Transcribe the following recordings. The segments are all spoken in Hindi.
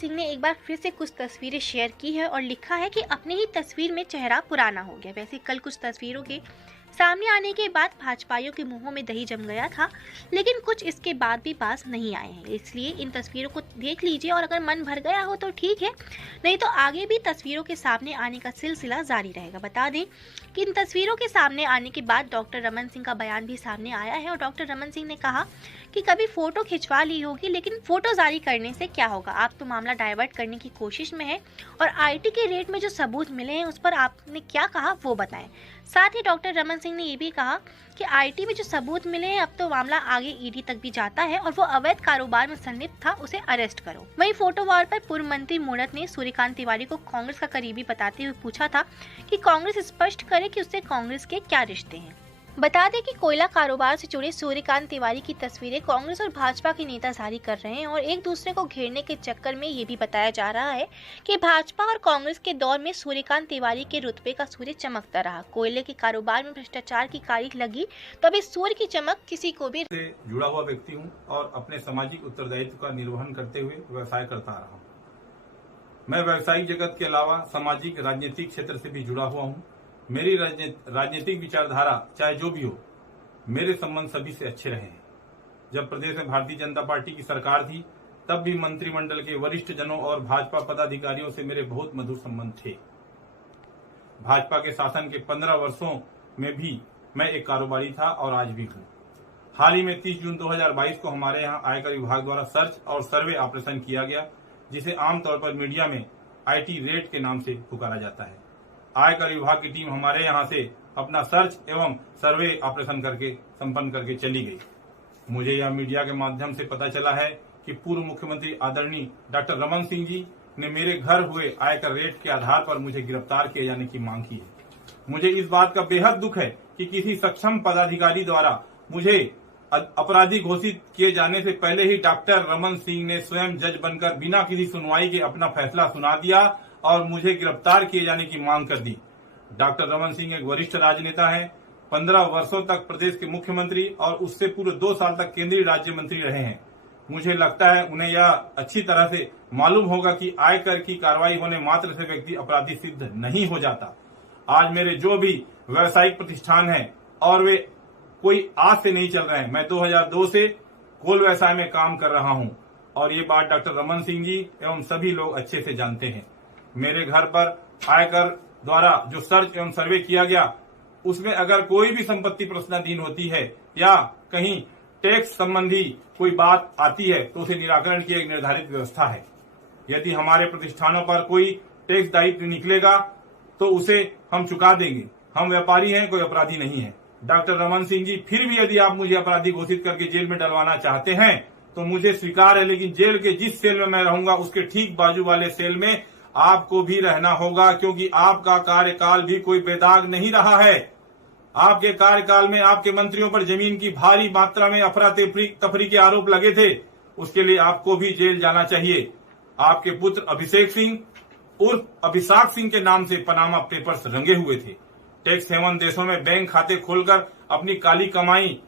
सिंह ने एक बार फिर से कुछ तस्वीरें शेयर की है और लिखा है कि अपनी ही तस्वीर में चेहरा पुराना हो गया। वैसे कल कुछ तस्वीरों के सामने आने के बाद भाजपाइयों के मुंहों में दही जम गया था, लेकिन कुछ इसके बाद भी पास नहीं आए हैं। इसलिए इन तस्वीरों को देख लीजिए और अगर मन भर गया हो तो ठीक है, नहीं तो आगे भी तस्वीरों के सामने आने का सिलसिला जारी रहेगा। बता दें कि इन तस्वीरों के सामने आने के बाद डॉक्टर रमन सिंह का बयान भी सामने आया है और डॉक्टर रमन सिंह ने कहा कि कभी फोटो खिंचवा ली होगी, लेकिन फोटो जारी करने से क्या होगा, आप तो मामला डाइवर्ट करने की कोशिश में है और आईटी के रेट में जो सबूत मिले हैं उस पर आपने क्या कहा वो बताएं। साथ ही डॉक्टर रमन सिंह ने ये भी कहा कि आईटी में जो सबूत मिले हैं अब तो मामला आगे ईडी तक भी जाता है और वो अवैध कारोबार में संलिप्त था, उसे अरेस्ट करो। वहीं फोटो वॉर पर पूर्व मंत्री मूणत ने सूर्यकांत तिवारी को कांग्रेस का करीबी बताते हुए पूछा था कि कांग्रेस स्पष्ट करे कि उससे कांग्रेस के क्या रिश्ते हैं। बता दें कि कोयला कारोबार से जुड़े सूर्यकांत तिवारी की तस्वीरें कांग्रेस और भाजपा के नेता जारी कर रहे हैं और एक दूसरे को घेरने के चक्कर में ये भी बताया जा रहा है कि भाजपा और कांग्रेस के दौर में सूर्यकांत तिवारी के रुतबे का सूर्य चमकता रहा। कोयले के कारोबार में भ्रष्टाचार की कारिख लगी तो अभी सूर्य की चमक किसी को भी से जुड़ा हुआ व्यक्ति हूँ और अपने सामाजिक उत्तरदायित्व का निर्वहन करते हुए व्यवसाय करता रहा हूँ। मैं व्यवसायिक जगत के अलावा सामाजिक राजनीतिक क्षेत्र से भी जुड़ा हुआ हूँ। मेरी राजनीतिक विचारधारा चाहे जो भी हो, मेरे संबंध सभी से अच्छे रहे हैं। जब प्रदेश में भारतीय जनता पार्टी की सरकार थी तब भी मंत्रिमंडल के वरिष्ठ जनों और भाजपा पदाधिकारियों से मेरे बहुत मधुर संबंध थे। भाजपा के शासन के 15 वर्षों में भी मैं एक कारोबारी था और आज भी हूँ। हाल ही में 30 जून 2022 को हमारे यहाँ आयकर विभाग द्वारा सर्च और सर्वे ऑपरेशन किया गया, जिसे आमतौर पर मीडिया में आईटी रेड के नाम से पुकारा जाता है। आयकर विभाग की टीम हमारे यहाँ से अपना सर्च एवं सर्वे ऑपरेशन संपन्न करके चली गई। मुझे यह मीडिया के माध्यम से पता चला है कि पूर्व मुख्यमंत्री आदरणीय डॉक्टर रमन सिंह जी ने मेरे घर हुए आयकर रेड के आधार पर मुझे गिरफ्तार किए जाने की मांग की है। मुझे इस बात का बेहद दुख है कि किसी सक्षम पदाधिकारी द्वारा मुझे अपराधी घोषित किए जाने से पहले ही डॉक्टर रमन सिंह ने स्वयं जज बनकर बिना किसी सुनवाई के अपना फैसला सुना दिया और मुझे गिरफ्तार किए जाने की मांग कर दी। डॉक्टर रमन सिंह एक वरिष्ठ राजनेता हैं, 15 वर्षों तक प्रदेश के मुख्यमंत्री और उससे पूरे 2 साल तक केंद्रीय राज्य मंत्री रहे हैं। मुझे लगता है उन्हें यह अच्छी तरह से मालूम होगा कि आयकर की कार्रवाई होने मात्र से व्यक्ति अपराधी सिद्ध नहीं हो जाता। आज मेरे जो भी व्यावसायिक प्रतिष्ठान हैं और वे कोई आज से नहीं चल रहे हैं। मैं 2002 से कोल व्यवसाय में काम कर रहा हूं और ये बात डॉक्टर रमन सिंह जी एवं सभी लोग अच्छे से जानते हैं। मेरे घर पर आयकर द्वारा जो सर्च एवं सर्वे किया गया उसमें अगर कोई भी संपत्ति प्रश्नाधीन होती है या कहीं टैक्स संबंधी कोई बात आती है तो उसे निराकरण की एक निर्धारित व्यवस्था है। यदि हमारे प्रतिष्ठानों पर कोई टैक्स दायित्व निकलेगा तो उसे हम चुका देंगे। हम व्यापारी हैं, कोई अपराधी नहीं है। डॉक्टर रमन सिंह जी, फिर भी यदि आप मुझे अपराधी घोषित करके जेल में डलवाना चाहते हैं तो मुझे स्वीकार है, लेकिन जेल के जिस सेल में मैं रहूंगा उसके ठीक बाजू वाले सेल में आपको भी रहना होगा, क्योंकि आपका कार्यकाल भी कोई बेदाग नहीं रहा है। आपके कार्यकाल में आपके मंत्रियों पर जमीन की भारी मात्रा में अफरा तफरी के आरोप लगे थे, उसके लिए आपको भी जेल जाना चाहिए। आपके पुत्र अभिषेक सिंह उर्फ अभिषाक सिंह के नाम से पनामा पेपर्स रंगे हुए थे। टैक्स हेवन देशों में बैंक खाते खोलकर अपनी काली कमाई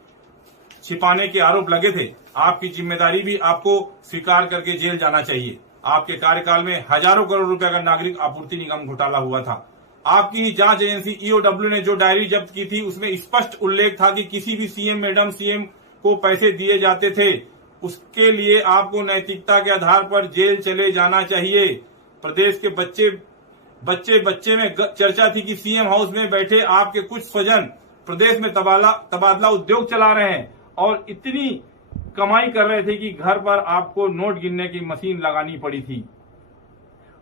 छिपाने के आरोप लगे थे। आपकी जिम्मेदारी भी आपको स्वीकार करके जेल जाना चाहिए। आपके कार्यकाल में हजारों करोड़ रुपए का नागरिक आपूर्ति निगम घोटाला हुआ था। आपकी ही जांच एजेंसी ईओडब्ल्यू ने जो डायरी जब्त की थी उसमें स्पष्ट उल्लेख था कि किसी भी सीएम मैडम सीएम को पैसे दिए जाते थे, उसके लिए आपको नैतिकता के आधार पर जेल चले जाना चाहिए। प्रदेश के बच्चे में चर्चा थी कि सीएम हाउस में बैठे आपके कुछ स्वजन प्रदेश में तबादला उद्योग चला रहे हैं और इतनी कमाई कर रहे थे कि घर पर आपको नोट गिनने की मशीन लगानी पड़ी थी।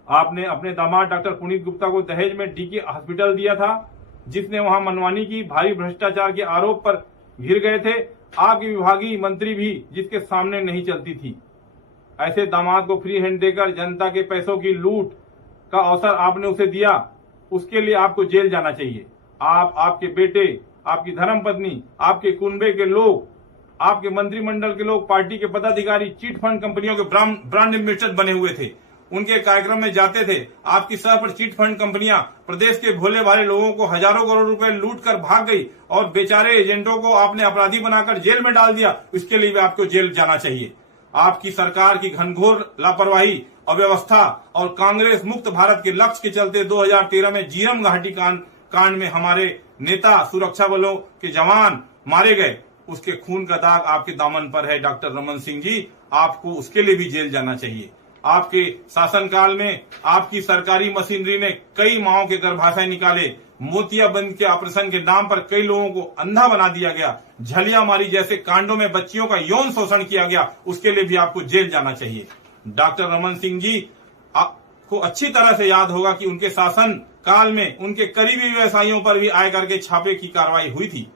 आपने अपने दामाद डॉक्टर पुनीत गुप्ता को दहेज में डीके हॉस्पिटल दिया था, जिसने वहां मनमानी की, भारी भ्रष्टाचार के आरोप पर घिर गए थे। आपके विभागीय मंत्री भी जिसके सामने नहीं चलती थी। ऐसे दामाद को फ्री हैंड देकर जनता के पैसों की लूट का अवसर आपने उसे दिया, उसके लिए आपको जेल जाना चाहिए। आप, आपके बेटे, आपकी धर्मपत्नी, आपके कुनबे के लोग, आपके मंत्रिमंडल के लोग, पार्टी के पदाधिकारी चिट फंड कंपनियों के ब्रांड एम्बेसडर बने हुए थे। उनके कार्यक्रम में जाते थे। आपकी सह पर चिट फंड कंपनियां प्रदेश के भोले भाले लोगों को हजारों करोड़ रुपए लूट कर भाग गई और बेचारे एजेंटों को आपने अपराधी बनाकर जेल में डाल दिया। इसके लिए भी आपको जेल जाना चाहिए। आपकी सरकार की घनघोर लापरवाही अव्यवस्था और कांग्रेस मुक्त भारत के लक्ष्य के चलते 2013 में जीरम घाटी कांड में हमारे नेता, सुरक्षा बलों के जवान मारे गए, उसके खून का दाग आपके दामन पर है डॉक्टर रमन सिंह जी। आपको उसके लिए भी जेल जाना चाहिए। आपके शासनकाल में आपकी सरकारी मशीनरी ने कई माओं के गर्भाशय निकाले, मोतियाबिंद के ऑपरेशन के नाम पर कई लोगों को अंधा बना दिया गया, झलियामारी जैसे कांडों में बच्चियों का यौन शोषण किया गया, उसके लिए भी आपको जेल जाना चाहिए। डॉक्टर रमन सिंह जी, आपको अच्छी तरह से याद होगा कि उनके शासन काल में उनके करीबी व्यवसायियों पर भी आयकर के छापे की कार्रवाई हुई थी।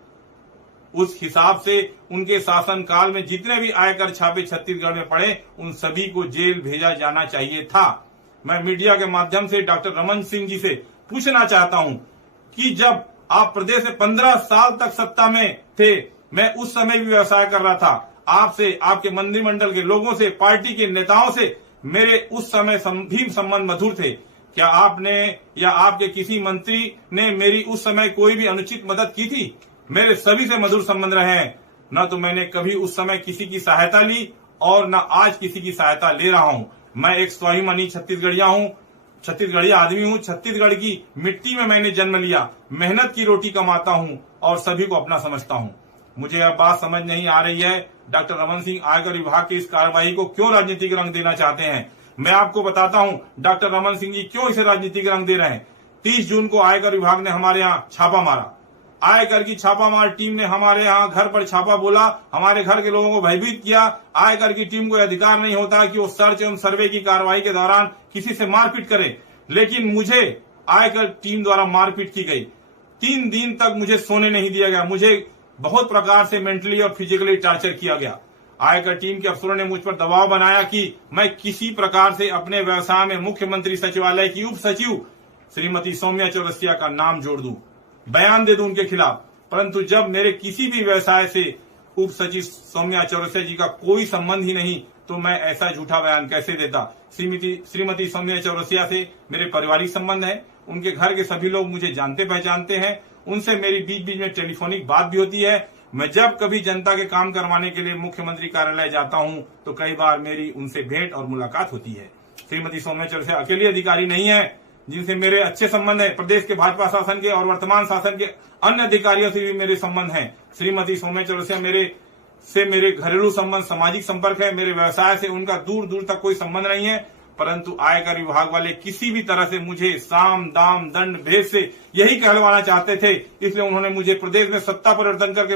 उस हिसाब से उनके शासन काल में जितने भी आयकर छापे छत्तीसगढ़ में पड़े, उन सभी को जेल भेजा जाना चाहिए था। मैं मीडिया के माध्यम से डॉक्टर रमन सिंह जी से पूछना चाहता हूं कि जब आप प्रदेश में 15 साल तक सत्ता में थे, मैं उस समय भी व्यवसाय कर रहा था, आपसे, आपके मंत्रिमंडल के लोगों से, पार्टी के नेताओं से मेरे उस समय भी संबंध मधुर थे। क्या आपने या आपके किसी मंत्री ने मेरी उस समय कोई भी अनुचित मदद की थी? मेरे सभी से मधुर संबंध रहे हैं। न तो मैंने कभी उस समय किसी की सहायता ली और न आज किसी की सहायता ले रहा हूं। मैं एक स्वाभिमानी छत्तीसगढ़िया हूं, छत्तीसगढ़िया आदमी हूं। छत्तीसगढ़ की मिट्टी में मैंने जन्म लिया, मेहनत की रोटी कमाता हूं और सभी को अपना समझता हूं। मुझे अब बात समझ नहीं आ रही है, डॉक्टर रमन सिंह आयकर विभाग की इस कार्रवाई को क्यों राजनीतिक रंग देना चाहते हैं। मैं आपको बताता हूं डॉक्टर रमन सिंह जी क्यों इसे राजनीतिक रंग दे रहे हैं। 30 जून को आयकर विभाग ने हमारे यहाँ छापा मारा। आयकर की छापामार टीम ने हमारे यहाँ घर पर छापा बोला, हमारे घर के लोगों को भयभीत किया। आयकर की टीम को अधिकार नहीं होता कि वो सर्च एवं सर्वे की कार्रवाई के दौरान किसी से मारपीट करे, लेकिन मुझे आयकर टीम द्वारा मारपीट की गई। 3 दिन तक मुझे सोने नहीं दिया गया, मुझे बहुत प्रकार से मेंटली और फिजिकली टॉर्चर किया गया। आयकर टीम के अफसरों ने मुझ पर दबाव बनाया कि मैं किसी प्रकार से अपने व्यवसाय में मुख्यमंत्री सचिवालय की उप सचिव श्रीमती सौम्या चौरसिया का नाम जोड़ दूं, बयान दे दूं उनके खिलाफ। परंतु जब मेरे किसी भी व्यवसाय से उप सचिव सौम्या चौरसिया जी का कोई संबंध ही नहीं, तो मैं ऐसा झूठा बयान कैसे देता। श्रीमती सौम्या चौरसिया से मेरे पारिवारिक संबंध है, उनके घर के सभी लोग मुझे जानते पहचानते हैं, उनसे मेरी बीच बीच में टेलीफोनिक बात भी होती है। मैं जब कभी जनता के काम करवाने के लिए मुख्यमंत्री कार्यालय जाता हूं, तो कई बार मेरी उनसे भेंट और मुलाकात होती है। श्रीमती सौम्या चौरसिया अकेली अधिकारी नहीं है जिनसे मेरे अच्छे संबंध है, प्रदेश के भाजपा शासन के और वर्तमान शासन के अन्य अधिकारियों से भी मेरे संबंध हैं। श्रीमती सौम्या चौरसिया मेरे घरेलू संबंध, सामाजिक संपर्क है। मेरे व्यवसाय से उनका दूर दूर तक कोई संबंध नहीं है, परंतु आयकर विभाग वाले किसी भी तरह से मुझे साम दाम दंड भेद से यही कहलवाना चाहते थे। इसलिए उन्होंने मुझे प्रदेश में सत्ता परिवर्तन करके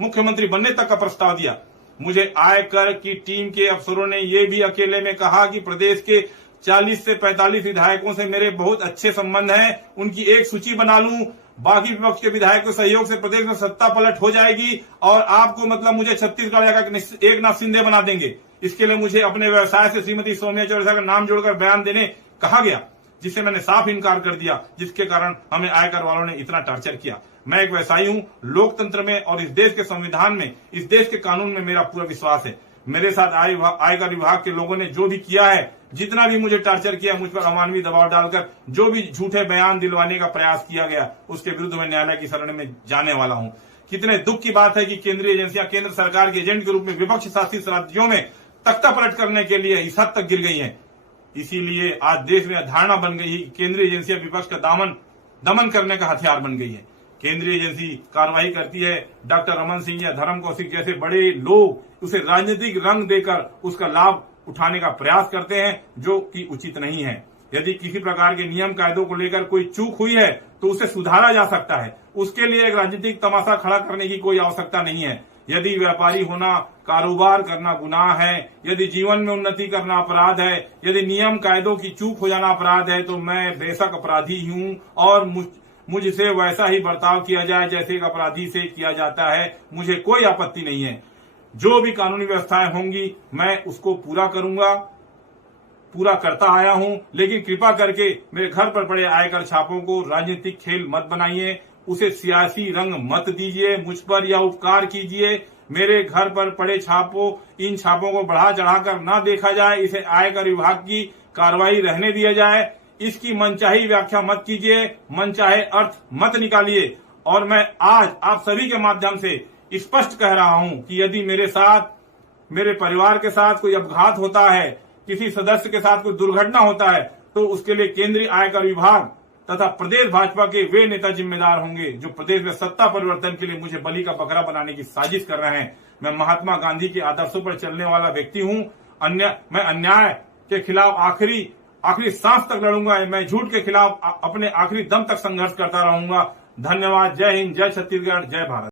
मुख्यमंत्री बनने तक का प्रस्ताव दिया। मुझे आयकर की टीम के अफसरों ने ये भी अकेले में कहा कि प्रदेश के 40 से 45 विधायकों से मेरे बहुत अच्छे संबंध हैं, उनकी एक सूची बना लूं, बाकी विपक्ष के विधायकों के सहयोग से प्रदेश में सत्ता पलट हो जाएगी और आपको मतलब मुझे छत्तीसगढ़ का एक नाथ शिंदे बना देंगे। इसके लिए मुझे अपने व्यवसाय से श्रीमती सौम्या चौरसिया का नाम जोड़कर बयान देने कहा गया, जिससे मैंने साफ इनकार कर दिया, जिसके कारण हमें आयकर वालों ने इतना टॉर्चर किया। मैं एक व्यवसायी हूं, लोकतंत्र में और इस देश के संविधान में, इस देश के कानून में मेरा पूरा विश्वास है। मेरे साथ आयकर विभाग के लोगों ने जो भी किया है, जितना भी मुझे टॉर्चर किया, मुझ पर अमानवीय दबाव डालकर जो भी झूठे बयान दिलवाने का प्रयास किया गया, उसके विरुद्ध मैं न्यायालय की शरण में जाने वाला हूं। कितने दुख की बात है कि केंद्रीय एजेंसियां केंद्र सरकार के एजेंट के रूप में विपक्ष शासित राज्यों में तख्ता पलट करने के लिए इस हद तक गिर गई हैं। इसीलिए आज देश में धारणा बन गई है कि केंद्रीय एजेंसियां विपक्ष का दमन करने का हथियार बन गई है। केंद्रीय एजेंसी कार्रवाई करती है, डॉक्टर रमन सिंह या धर्म कौशिक जैसे बड़े लोग उसे राजनीतिक रंग देकर उसका लाभ उठाने का प्रयास करते हैं, जो कि उचित नहीं है। यदि किसी प्रकार के नियम कायदों को लेकर कोई चूक हुई है तो उसे सुधारा जा सकता है, उसके लिए एक राजनीतिक तमाशा खड़ा करने की कोई आवश्यकता नहीं है। यदि व्यापारी होना, कारोबार करना गुनाह है, यदि जीवन में उन्नति करना अपराध है, यदि नियम कायदों की चूक हो जाना अपराध है, तो मैं बेशक अपराधी हूं और मुझसे वैसा ही बर्ताव किया जाए जैसे एक अपराधी से किया जाता है, मुझे कोई आपत्ति नहीं है। जो भी कानूनी व्यवस्थाएं होंगी मैं उसको पूरा करूंगा, पूरा करता आया हूं। लेकिन कृपा करके मेरे घर पर पड़े आयकर छापों को राजनीतिक खेल मत बनाइए, उसे सियासी रंग मत दीजिए, मुझ पर या उपकार कीजिए। मेरे घर पर पड़े इन छापों को बढ़ा चढ़ाकर ना देखा जाए, इसे आयकर विभाग की कार्रवाई रहने दिया जाए। इसकी मनचाही व्याख्या मत कीजिए, मनचाहे अर्थ मत निकालिए। और मैं आज आप सभी के माध्यम से स्पष्ट कह रहा हूं कि यदि मेरे साथ, मेरे परिवार के साथ कोई अपघात होता है किसी सदस्य के साथ कोई दुर्घटना होता है तो उसके लिए केंद्रीय आयकर विभाग तथा प्रदेश भाजपा के वे नेता जिम्मेदार होंगे जो प्रदेश में सत्ता परिवर्तन के लिए मुझे बलि का बकरा बनाने की साजिश कर रहे हैं। मैं महात्मा गांधी के आदर्शों पर चलने वाला व्यक्ति हूं। मैं अन्याय के खिलाफ आखिरी सांस तक लड़ूंगा। मैं झूठ के खिलाफ अपने आखिरी दम तक संघर्ष करता रहूंगा। धन्यवाद। जय हिंद, जय छत्तीसगढ़, जय भारत।